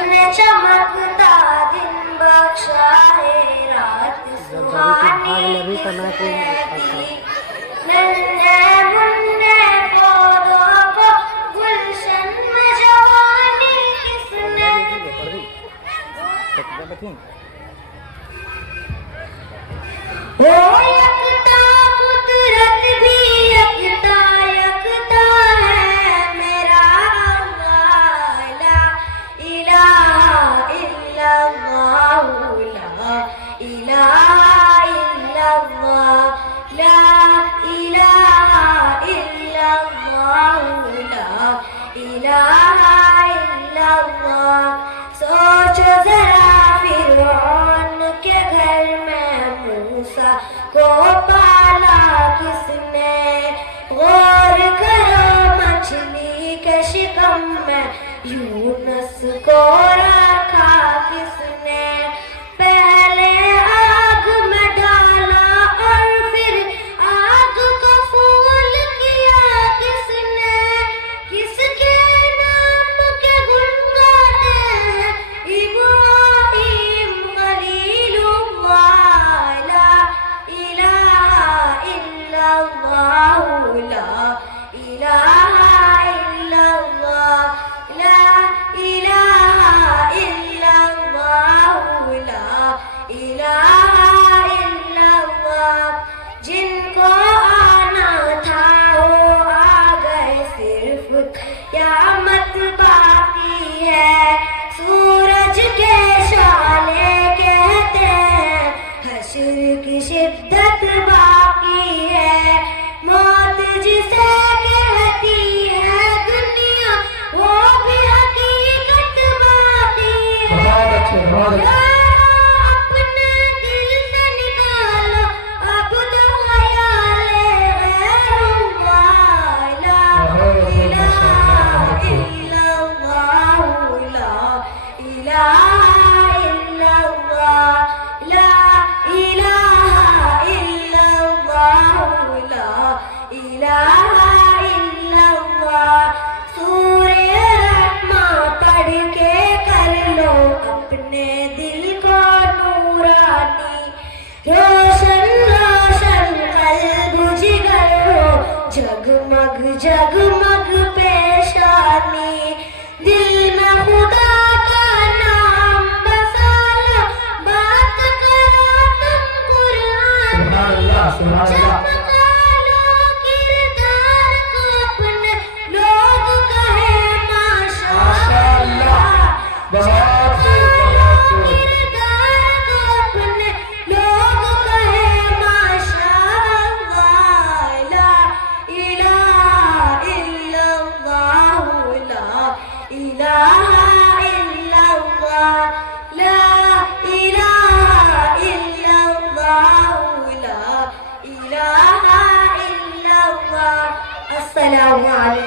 जिसने चमकता दिन बख्शा है रात सुहानी किसने दी नन्हे मुन्ने पौधों को गुलशन में जवानी किसने ओ यकता कुदरत भी यकता यकता है मेरा अल्लाह ला इलाहा इल्लल्लाह ला इलाहा इल्लल्लाह ला इलाहा इल्लल्लाह ला इलाहा इल्लल्लाह सोचो जरा फिरौन के घर में मूसा को पाला किसने गौर करो मछली के शिकम में यूनुस को रखा किसने पहले आग में डाला और फिर आग को फूल किया किसने किसके नाम के गुण गाते हैं इब्राहीम खलीलुल्लाह ला इलाहा इल्लल्लाह ला इलाहा इल्लल्लाह ला इलाहा इल्लल्लाह ला इलाहा इल्लल्लाह जिनको आना था वो आ गए सिर्फ क़यामत बाकी है सूरज के शाले कहते हैं हश्र की शिद्दत बाकी है मौत जिसे कहती है दुनिया वो भी हकीकत बाकी है अपने दिल से निकालो अब तो ख्याले गैरुल्लाह ला इलाहा इल्लल्लाह ला इलाहा इल्लल्लाह ला इलाहा इल्लल्लाह ला इलाहा इल्लल्लाह सूरे रहमान पढ़ के कर लो अपने दिल को नूरानी रोशन रोशन कल्ब जिगर हो जगमग जगमग पेशानी दिल में खुदा का नाम बसा लो बात करो तुम कुरान चमका लो किरदार को अपने लोग कहे माशाअल्लाह चमका लो किरदार को अपने लोग कहे माशाअल्लाह ला इलाहा इल्लल्लाह ला इलाहा इल्लल्लाह ला इलाहा इल्लल्लाह ला इलाहा इल्लल्लाह अस्सलामु अलैकुम